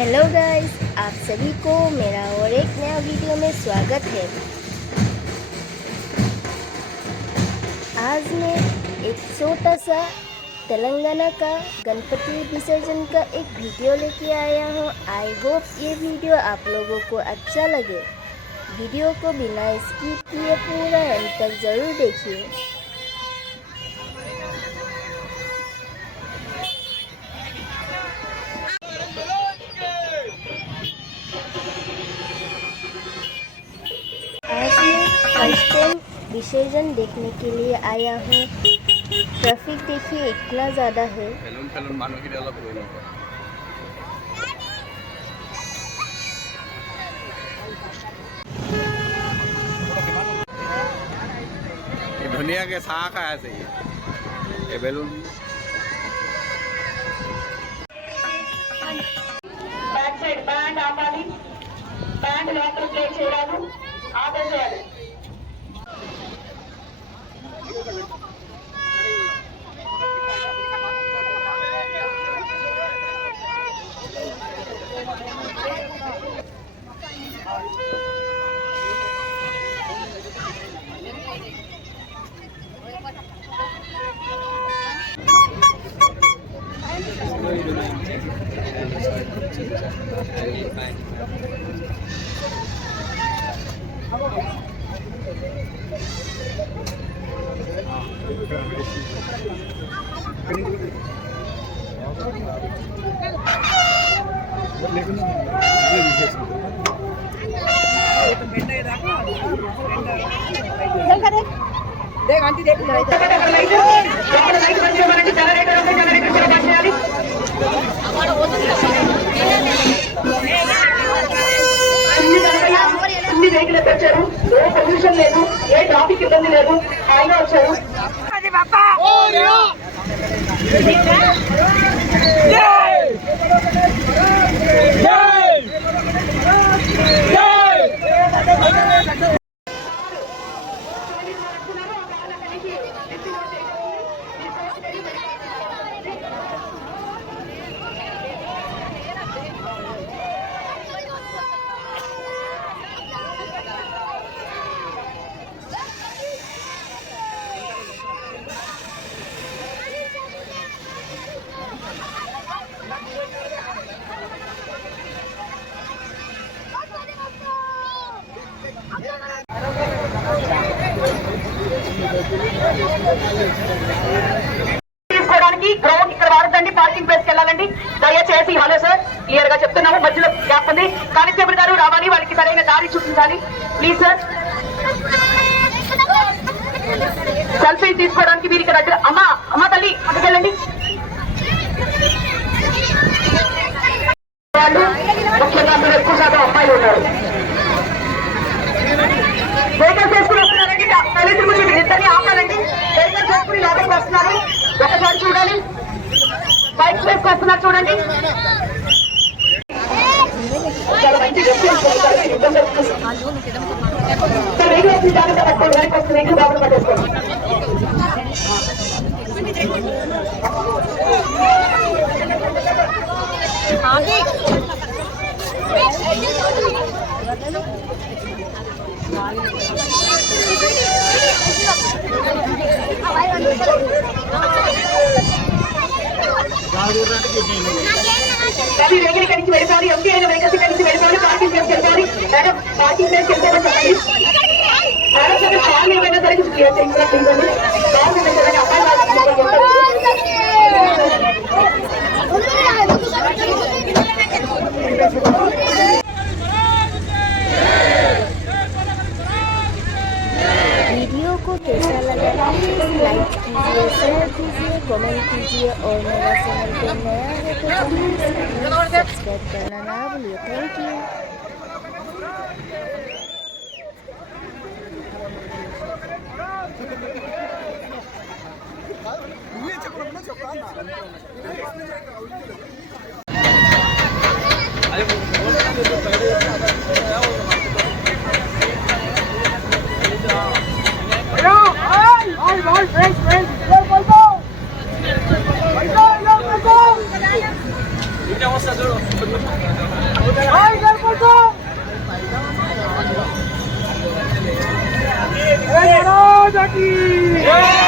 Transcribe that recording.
Hello guys, आप सभी को मेरा और एक नया वीडियो में स्वागत है। आज मैं एक छोटा सा तेलंगाना का गणपति विसर्जन का एक वीडियो लेके आया हूँ। आई होप ये वीडियो आप लोगों को अच्छा लगे। वीडियो को बिना स्किप किए पूरा एंड तक ज़रूर देखिए। आज मैं फर्स्ट टाइम विसर्जन देखने के लिए आया हूँ। ट्रैफिक देखिए इतना ज़्यादा है। दुनिया के साख है ऐसे ही ये बैलून బ్యాక్ సైడ్ బ్యాండ్ ఆపాలి. బ్యాండ్ లోపల ప్లే చేయరాదు, ఆపేసేయాలి. देख आंटी देख అన్ని వెహికల్ వచ్చారు. ఏ పొల్యూషన్ లేదు, ఏ ట్రాఫిక్ ఇబ్బంది లేదు, హాయిగా వచ్చారు. తీసుకోవడానికి గ్రౌండ్ ఇక్కడ వాడదండి, పార్కింగ్ ప్లేస్ కి వెళ్ళాలండి. దయచేసి హలో సార్, క్లియర్ గా చెప్తున్నాము. మధ్యలో గ్యాప్ ఉంది. కానిస్టేబుల్ గారు రావాలి, వాళ్ళకి సరైన దారి చూపించాలి. Please sir. సెల్ఫీ తీసుకోవడానికి మీరు ఇక్కడ దగ్గర అమ్మ తల్లి అక్కడికి వెళ్ళండి. వాళ్ళు ముఖ్యంగా మీరు ఎక్కువ శాతం అమ్మాయిలు ఉన్నారు. వెహికల్స్ వేసుకుని వస్తున్నారండి. దళితుల గురించి ఇద్దరిని ఆపాలండి. వెహికల్స్ వేసుకుని లోపలికి వస్తున్నారు. ఒకసారి చూడాలి. బైక్స్ వేసుకొస్తున్నారు చూడండి. చాలా మంచి వెహికల్స్ జాగ్రత్త పట్టుకోండి. వెనక్కి వస్తుంది వెహికల్ బాబులు పట్టేసుకోండి. రవి వెహికల్ ఇక్కడి నుంచి వెళ్ళిపోవాలి. ఎంపీ అయిన వెహికల్స్ ఇక్కడి నుంచి వెళ్ళిపోవాలి. పార్కింగ్ ప్లేస్ వెళ్ళిపోవాలి. మేడం పార్కింగ్ ప్లేస్ వెళ్ళిపోమని చెప్పండి. మేడం సార్ కాల్ ఏమైనా సరే క్లియర్ చేయించండి. కాల్ ఏమైనా అమ్మాయి वीडियो को कैसा लगा प्लीज़ लाइक कीजिए, शेयर कीजिए, कमेंट कीजिए और मेरा चैनल पे नया है तो प्लीज़ सब्सक्राइब करना ना भूलिए। Thank you. Ini awas saja. महाराज की